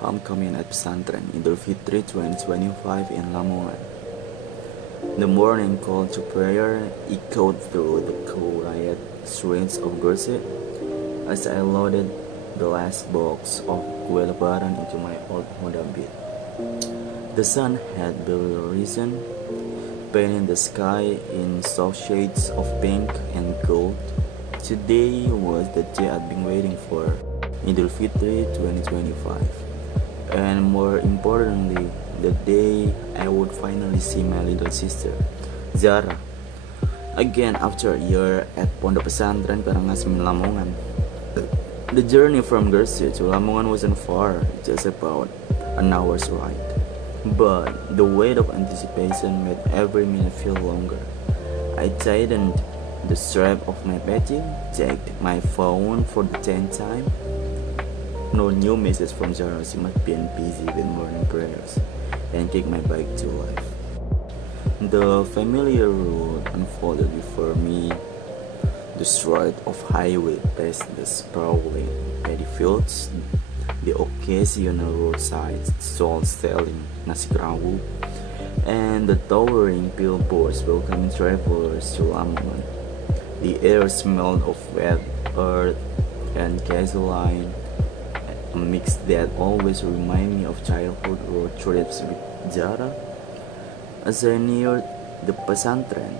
Homecoming at Pesantren, Idul Fitri 2025 in Lamongan. The morning call to prayer echoed through the quiet streets of Gresik as I loaded the last box of kue lebaran into my old Honda Beat. The sun had barely risen, painting the sky in soft shades of pink and gold. Today was the day I'd been waiting for, Idul Fitri 2025. And more importantly, the day I would finally see my little sister, Zara, again after a year at Pondok Pesantren Karangasem Lamongan. The journey from Gresik to Lamongan wasn't far, just about an hour's ride. But the weight of anticipation made every minute feel longer. I tightened the strap of my bedding, checked my phone for the 10th time. No new message from Zara. She must be busy with morning prayers, and kicked my bike to life. The familiar road unfolded before me. The stretch of highway past the sprawling paddy fields, the occasional roadside stalls selling nasi kerawu, and the towering billboards welcoming travelers to Lamongan. The air smelled of wet earth and gasoline, a mix that always reminded me of childhood road trips with Zara. As I neared the Pesantren,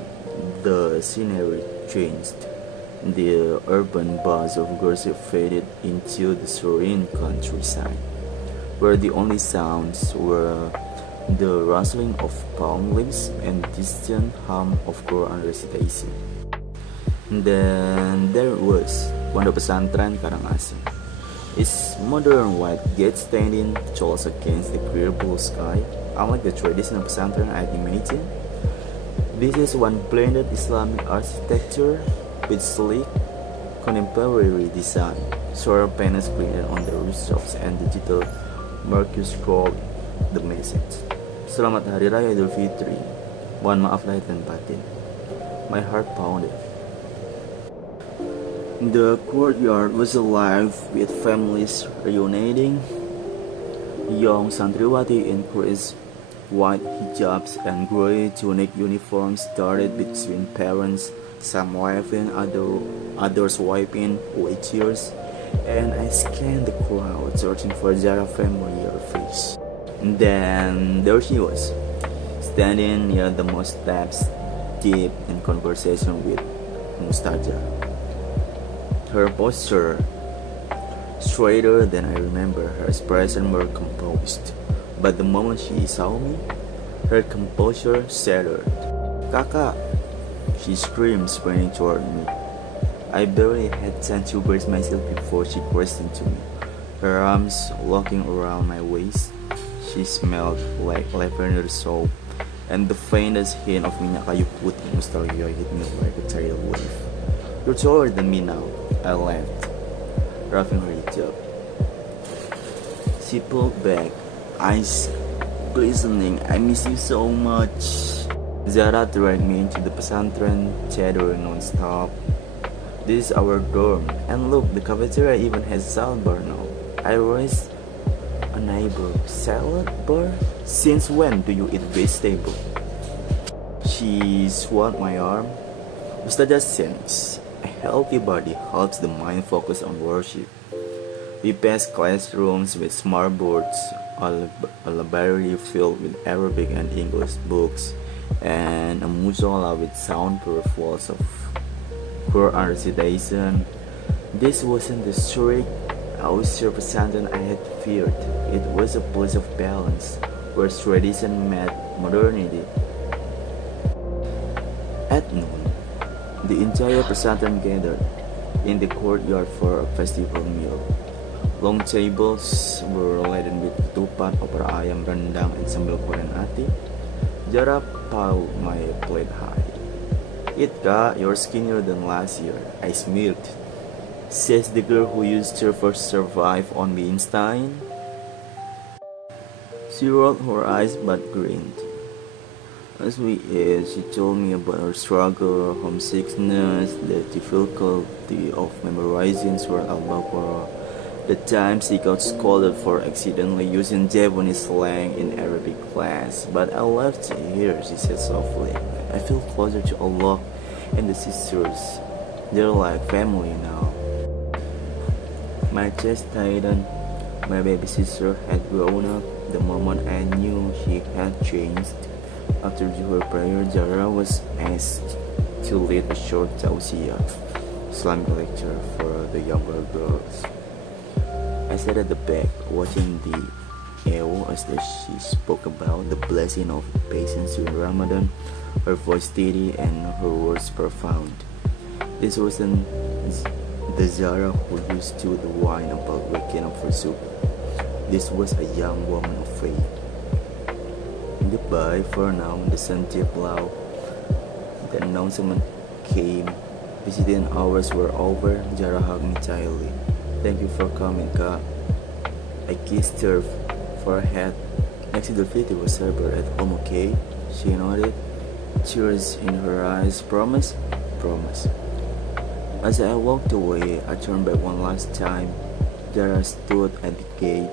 the scenery changed. The urban buzz of Gresik faded into the serene countryside, where the only sounds were the rustling of palm leaves and distant hum of Quran recitation. Then there was Pondok Pesantren Karangasem. Its modern white gate standing tall against the clear blue sky, unlike the traditional Pesantren I'd imagined. This is one blended Islamic architecture with sleek, contemporary design, solar panels glinted on the rooftops, and digital marquee scroll the message. Selamat Hari Raya Idul Fitri. Mohon maaf lahir dan batin. My heart pounded. The courtyard was alive with families reuniting. Young santriwati in crisp white hijabs and grey tunic uniforms darted between parents, some laughing, others wiping away tears, and I scanned the crowd searching for Zara's familiar face. And then there she was, standing near the most steps, deep in conversation with Mustaja. Her posture straighter than I remember, her expression more composed. But the moment she saw me, her composure shattered. "Kakak!" she screamed, sprinting toward me. I barely had time to brace myself before she crashed into me, her arms locking around my waist. She smelled like lavender soap, and the faintest hint of minyak kayu putih nostalgia hit me like a tidal wave. "You're taller than me now," I laughed, roughing her hijab. She pulled back, eyes glistening. "I miss you so much." Zara dragged me into the Pesantren, chattering non-stop. "This is our dorm, and look, the cafeteria even has salad bar now." I raised an eyebrow. "Salad bar? Since when do you eat vegetable?" She swung my arm. "Ustazah says a healthy body helps the mind focus on worship." We passed classrooms with smart boards, a library filled with Arabic and English books, and a musola with soundproof walls of Quran recitation. This wasn't the strict, austere Pesantren I had feared. It was a place of balance, where tradition met modernity. At noon, the entire Pesantren gathered in the courtyard for a festival meal. Long tables were laden with ketupat, opor ayam, rendang, and sambal Korean ati. Zara piled my plate high. "Eat, Kak, you're skinnier than last year," I smirked. Says the girl who used to first survive on Einstein. She rolled her eyes but grinned. As we ate, she told me about her struggle, homesickness, the difficulty of memorizing Surah Al-Baqarah, The times he got scolded for accidentally using Japanese slang in Arabic class. But I love to hear, she said softly. I feel closer to Allah and the sisters. They're like family now. My chest tightened. My baby sister had grown up. The moment I knew she had changed. After Zuhur prayer, Zara was asked to lead a short tawsiyah, Islamic lecture for the younger girls. I sat at the back, watching the awe as she spoke about the blessing of patience during Ramadan, her voice steady and her words profound. This wasn't the Zara who used to whine about waking up for soup. This was a young woman of faith. Goodbye for now, the sun dipped low. The announcement came. Visiting hours were over. Zara hugged me tightly. Thank you for coming, Kak. I kissed her forehead. Next Idul Fitri was celebrated at home, okay? She nodded, tears in her eyes. Promise? Promise. As I walked away, I turned back one last time. Zara stood at the gate,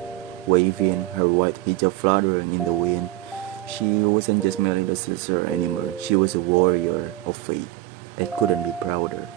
waving, her white hijab fluttering in the wind. She wasn't just merely a sister anymore. She was a warrior of faith. I couldn't be prouder.